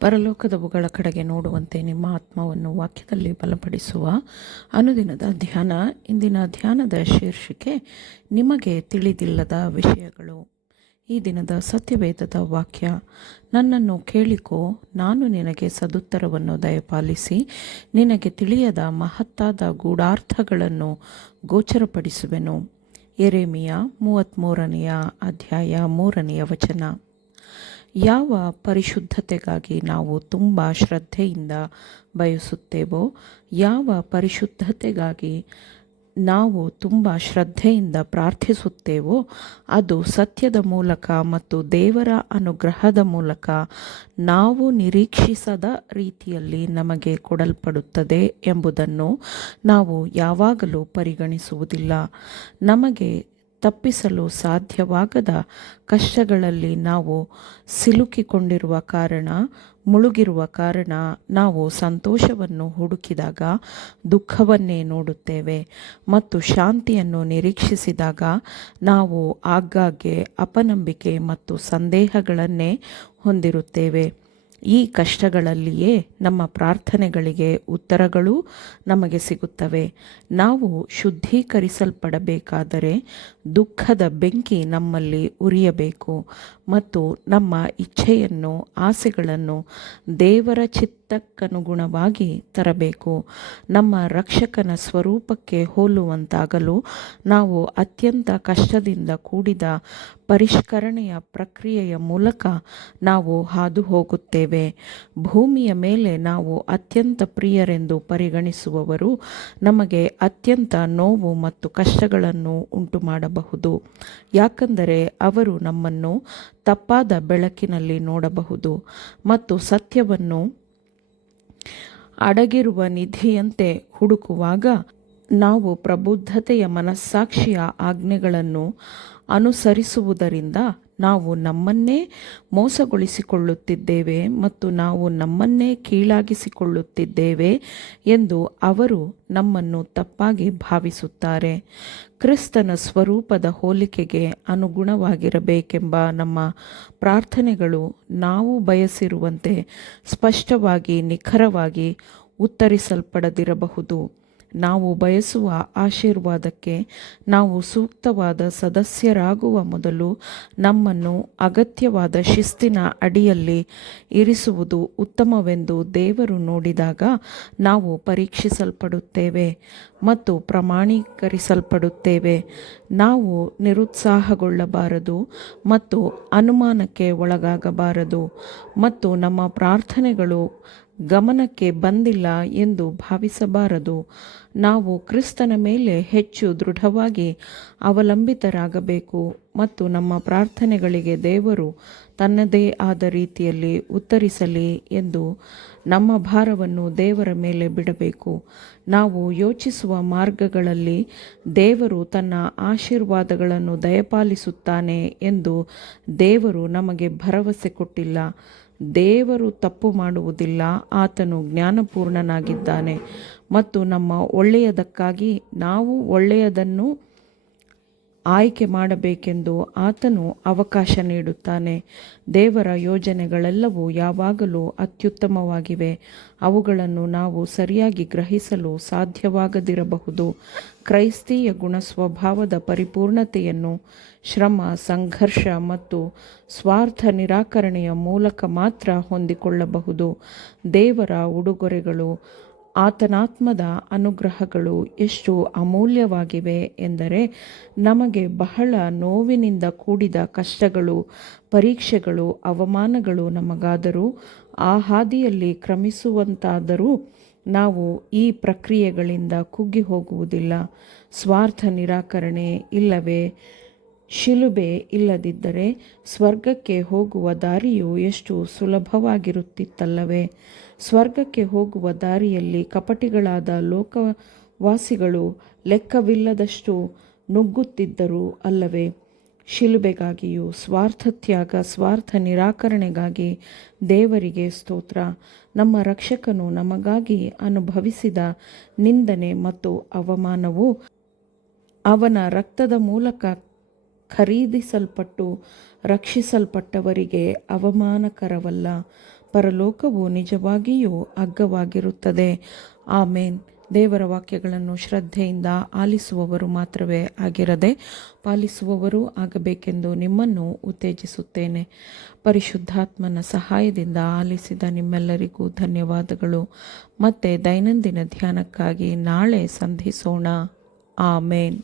ಪರಲೋಕದವುಗಳ ಕಡೆಗೆ ನೋಡುವಂತೆ ನಿಮ್ಮ ಆತ್ಮವನ್ನು ವಾಕ್ಯದಲ್ಲಿ ಬಲಪಡಿಸುವ ಅನುದಿನದ ಧ್ಯಾನ. ಇಂದಿನ ಧ್ಯಾನದ ಶೀರ್ಷಿಕೆ ನಿಮಗೆ ತಿಳಿದಿಲ್ಲದ ವಿಷಯಗಳು. ಈ ದಿನದ ಸತ್ಯವೇದದ ವಾಕ್ಯ: ನನ್ನನ್ನು ಕೇಳಿಕೋ, ನಾನು ನಿನಗೆ ಸದುತ್ತರವನ್ನು ದಯಪಾಲಿಸಿ ನಿನಗೆ ತಿಳಿಯದ ಮಹತ್ತಾದ ಗೂಢಾರ್ಥಗಳನ್ನು ಗೋಚರಪಡಿಸುವೆನು. ಯೆರೆಮೀಯ 33ನೇ ಅಧ್ಯಾಯ 3ನೇ ವಚನ. ಯಾವ ಪರಿಶುದ್ಧತೆಗಾಗಿ ನಾವು ತುಂಬ ಶ್ರದ್ಧೆಯಿಂದ ಬಯಸುತ್ತೇವೋ, ಯಾವ ಪರಿಶುದ್ಧತೆಗಾಗಿ ನಾವು ತುಂಬ ಶ್ರದ್ಧೆಯಿಂದ ಪ್ರಾರ್ಥಿಸುತ್ತೇವೋ, ಅದು ಸತ್ಯದ ಮೂಲಕ ಮತ್ತು ದೇವರ ಅನುಗ್ರಹದ ಮೂಲಕ ನಾವು ನಿರೀಕ್ಷಿಸದ ರೀತಿಯಲ್ಲಿ ನಮಗೆ ಕೊಡಲ್ಪಡುತ್ತದೆ ಎಂಬುದನ್ನು ನಾವು ಯಾವಾಗಲೂ ಪರಿಗಣಿಸುವುದಿಲ್ಲ. ನಮಗೆ ತಪ್ಪಿಸಲು ಸಾಧ್ಯವಾಗದ ಕಷ್ಟಗಳಲ್ಲಿ ನಾವು ಸಿಲುಕಿಕೊಂಡಿರುವ ಕಾರಣ, ಮುಳುಗಿರುವ ಕಾರಣ ನಾವು ಸಂತೋಷವನ್ನು ಹುಡುಕಿದಾಗ ದುಃಖವನ್ನೇ ನೋಡುತ್ತೇವೆ ಮತ್ತು ಶಾಂತಿಯನ್ನು ನಿರೀಕ್ಷಿಸಿದಾಗ ನಾವು ಆಗಾಗ್ಗೆ ಅಪನಂಬಿಕೆ ಮತ್ತು ಸಂದೇಹಗಳನ್ನೇ ಹೊಂದಿರುತ್ತೇವೆ. ಈ ಕಷ್ಟಗಳಲ್ಲಿಯೇ ನಮ್ಮ ಪ್ರಾರ್ಥನೆಗಳಿಗೆ ಉತ್ತರಗಳು ನಮಗೆ ಸಿಗುತ್ತವೆ. ನಾವು ಶುದ್ಧೀಕರಿಸಲ್ಪಡಬೇಕಾದರೆ ದುಃಖದ ಬೆಂಕಿ ನಮ್ಮಲ್ಲಿ ಉರಿಯಬೇಕು ಮತ್ತು ನಮ್ಮ ಇಚ್ಛೆಯನ್ನು, ಆಸೆಗಳನ್ನು ದೇವರ ಚಿತ್ತಕ್ಕನುಗುಣವಾಗಿ ತರಬೇಕು. ನಮ್ಮ ರಕ್ಷಕನ ಸ್ವರೂಪಕ್ಕೆ ಹೋಲುವಂತಾಗಲು ನಾವು ಅತ್ಯಂತ ಕಷ್ಟದಿಂದ ಕೂಡಿದ ಪರಿಷ್ಕರಣೆಯ ಪ್ರಕ್ರಿಯೆಯ ಮೂಲಕ ನಾವು ಹಾದು ಹೋಗುತ್ತೇವೆ. ಭೂಮಿಯ ಮೇಲೆ ನಾವು ಅತ್ಯಂತ ಪ್ರಿಯರೆಂದು ಪರಿಗಣಿಸುವವರು ನಮಗೆ ಅತ್ಯಂತ ನೋವು ಮತ್ತು ಕಷ್ಟಗಳನ್ನು ಉಂಟು ಮಾಡಬಹುದು. ಯಾಕಂದರೆ ಅವರು ನಮ್ಮನ್ನು ತಪ್ಪಾದ ಬೆಳಕಿನಲ್ಲಿ ನೋಡಬಹುದು ಮತ್ತು ಸತ್ಯವನ್ನು ಅಡಗಿರುವ ನಿಧಿಯಂತೆ ಹುಡುಕುವಾಗ ನಾವು ಪ್ರಬುದ್ಧತೆಯ ಮನಸ್ಸಾಕ್ಷಿಯ ಆಜ್ಞೆಗಳನ್ನು ಅನುಸರಿಸುವುದರಿಂದ ನಾವು ನಮ್ಮನ್ನೇ ಮೋಸಗೊಳಿಸಿಕೊಳ್ಳುತ್ತಿದ್ದೇವೆ ಮತ್ತು ನಾವು ನಮ್ಮನ್ನೇ ಕೀಳಾಗಿಸಿಕೊಳ್ಳುತ್ತಿದ್ದೇವೆ ಎಂದು ಅವರು ನಮ್ಮನ್ನು ತಪ್ಪಾಗಿ ಭಾವಿಸುತ್ತಾರೆ. ಕ್ರಿಸ್ತನ ಸ್ವರೂಪದ ಹೋಲಿಕೆಗೆ ಅನುಗುಣವಾಗಿರಬೇಕೆಂಬ ನಮ್ಮ ಪ್ರಾರ್ಥನೆಗಳು ನಾವು ಬಯಸಿರುವಂತೆ ಸ್ಪಷ್ಟವಾಗಿ, ನಿಖರವಾಗಿ ಉತ್ತರಿಸಲ್ಪಡದಿರಬಹುದು. ನಾವು ಬಯಸುವ ಆಶೀರ್ವಾದಕ್ಕೆ ನಾವು ಸೂಕ್ತವಾದ ಸದಸ್ಯರಾಗುವ ಮೊದಲು ನಮ್ಮನ್ನು ಅಗತ್ಯವಾದ ಶಿಸ್ತಿನ ಅಡಿಯಲ್ಲಿ ಇರಿಸುವುದು ಉತ್ತಮವೆಂದು ದೇವರು ನೋಡಿದಾಗ ನಾವು ಪರೀಕ್ಷಿಸಲ್ಪಡುತ್ತೇವೆ ಮತ್ತು ಪ್ರಮಾಣೀಕರಿಸಲ್ಪಡುತ್ತೇವೆ. ನಾವು ನಿರುತ್ಸಾಹಗೊಳ್ಳಬಾರದು ಮತ್ತು ಅನುಮಾನಕ್ಕೆ ಒಳಗಾಗಬಾರದು ಮತ್ತು ನಮ್ಮ ಪ್ರಾರ್ಥನೆಗಳು ಗಮನಕ್ಕೆ ಬಂದಿಲ್ಲ ಎಂದು ಭಾವಿಸಬಾರದು. ನಾವು ಕ್ರಿಸ್ತನ ಮೇಲೆ ಹೆಚ್ಚು ದೃಢವಾಗಿ ಅವಲಂಬಿತರಾಗಬೇಕು ಮತ್ತು ನಮ್ಮ ಪ್ರಾರ್ಥನೆಗಳಿಗೆ ದೇವರು ತನ್ನದೇ ಆದ ರೀತಿಯಲ್ಲಿ ಉತ್ತರಿಸಲಿ ಎಂದು ನಮ್ಮ ಭಾರವನ್ನು ದೇವರ ಮೇಲೆ ಬಿಡಬೇಕು. ನಾವು ಯೋಚಿಸುವ ಮಾರ್ಗಗಳಲ್ಲಿ ದೇವರು ತನ್ನ ಆಶೀರ್ವಾದಗಳನ್ನು ದಯಪಾಲಿಸುತ್ತಾನೆ ಎಂದು ದೇವರು ನಮಗೆ ಭರವಸೆ ಕೊಟ್ಟಿಲ್ಲ. ದೇವರು ತಪ್ಪು ಮಾಡುವುದಿಲ್ಲ. ಆತನು ಜ್ಞಾನಪೂರ್ಣನಾಗಿದ್ದಾನೆ ಮತ್ತು ನಮ್ಮ ಒಳ್ಳೆಯದಕ್ಕಾಗಿ ನಾವು ಒಳ್ಳೆಯದನ್ನು ಆಯ್ಕೆ ಮಾಡಬೇಕೆಂದು ಆತನು ಅವಕಾಶ ನೀಡುತ್ತಾನೆ. ದೇವರ ಯೋಜನೆಗಳೆಲ್ಲವೂ ಯಾವಾಗಲೂ ಅತ್ಯುತ್ತಮವಾಗಿವೆ. ಅವುಗಳನ್ನು ನಾವು ಸರಿಯಾಗಿ ಗ್ರಹಿಸಲು ಸಾಧ್ಯವಾಗದಿರಬಹುದು. ಕ್ರೈಸ್ತೀಯ ಗುಣಸ್ವಭಾವದ ಪರಿಪೂರ್ಣತೆಯನ್ನು ಶ್ರಮ, ಸಂಘರ್ಷ ಮತ್ತು ಸ್ವಾರ್ಥ ನಿರಾಕರಣೆಯ ಮೂಲಕ ಮಾತ್ರ ಹೊಂದಿಕೊಳ್ಳಬಹುದು. ದೇವರ ಉಡುಗೊರೆಗಳು, ಆತನಾತ್ಮದ ಅನುಗ್ರಹಗಳು ಎಷ್ಟು ಅಮೂಲ್ಯವಾಗಿವೆ ಎಂದರೆ, ನಮಗೆ ಬಹಳ ನೋವಿನಿಂದ ಕೂಡಿದ ಕಷ್ಟಗಳು, ಪರೀಕ್ಷೆಗಳು, ಅವಮಾನಗಳು ನಮಗಾದರೂ, ಆ ಹಾದಿಯಲ್ಲಿ ಕ್ರಮಿಸುವಂತಾದರೂ ನಾವು ಈ ಪ್ರಕ್ರಿಯೆಗಳಿಂದ ಕುಗ್ಗಿ ಹೋಗುವುದಿಲ್ಲ. ಸ್ವಾರ್ಥ ನಿರಾಕರಣೆ ಇಲ್ಲವೇ ಶಿಲುಬೆ ಇಲ್ಲದಿದ್ದರೆ ಸ್ವರ್ಗಕ್ಕೆ ಹೋಗುವ ದಾರಿಯು ಎಷ್ಟು ಸುಲಭವಾಗಿರುತ್ತಿತ್ತಲ್ಲವೇ? ಸ್ವರ್ಗಕ್ಕೆ ಹೋಗುವ ದಾರಿಯಲ್ಲಿ ಕಪಟಿಗಳಾದ ಲೋಕವಾಸಿಗಳು ಲೆಕ್ಕವಿಲ್ಲದಷ್ಟು ನುಗ್ಗುತ್ತಿದ್ದರು ಅಲ್ಲವೇ? ಶಿಲುಬೆಗಾಗಿಯೂ ಸ್ವಾರ್ಥತ್ಯಾಗ, ಸ್ವಾರ್ಥ ನಿರಾಕರಣೆಗಾಗಿ ದೇವರಿಗೆ ಸ್ತೋತ್ರ. ನಮ್ಮ ರಕ್ಷಕನು ನಮಗಾಗಿ ಅನುಭವಿಸಿದ ನಿಂದನೆ ಮತ್ತು ಅವಮಾನವು ಅವನ ರಕ್ತದ ಮೂಲಕ ಖರೀದಿಸಲ್ಪಟ್ಟು ರಕ್ಷಿಸಲ್ಪಟ್ಟವರಿಗೆ ಅವಮಾನಕರವಲ್ಲ. ಪರಲೋಕವು ನಿಜವಾಗಿಯೂ ಅಗ್ಗವಾಗಿರುತ್ತದೆ. ಆಮೇನ್. ದೇವರ ವಾಕ್ಯಗಳನ್ನು ಶ್ರದ್ಧೆಯಿಂದ ಆಲಿಸುವವರು ಮಾತ್ರವೇ ಆಗಿರದೆ ಪಾಲಿಸುವವರೂ ಆಗಬೇಕೆಂದು ನಿಮ್ಮನ್ನು ಉತ್ತೇಜಿಸುತ್ತೇನೆ. ಪರಿಶುದ್ಧಾತ್ಮನ ಸಹಾಯದಿಂದ ಆಲಿಸಿದ ನಿಮ್ಮೆಲ್ಲರಿಗೂ ಧನ್ಯವಾದಗಳು. ಮತ್ತೆ ದೈನಂದಿನ ಧ್ಯಾನಕ್ಕಾಗಿ ನಾಳೆ ಸಂಧಿಸೋಣ. ಆಮೇನ್.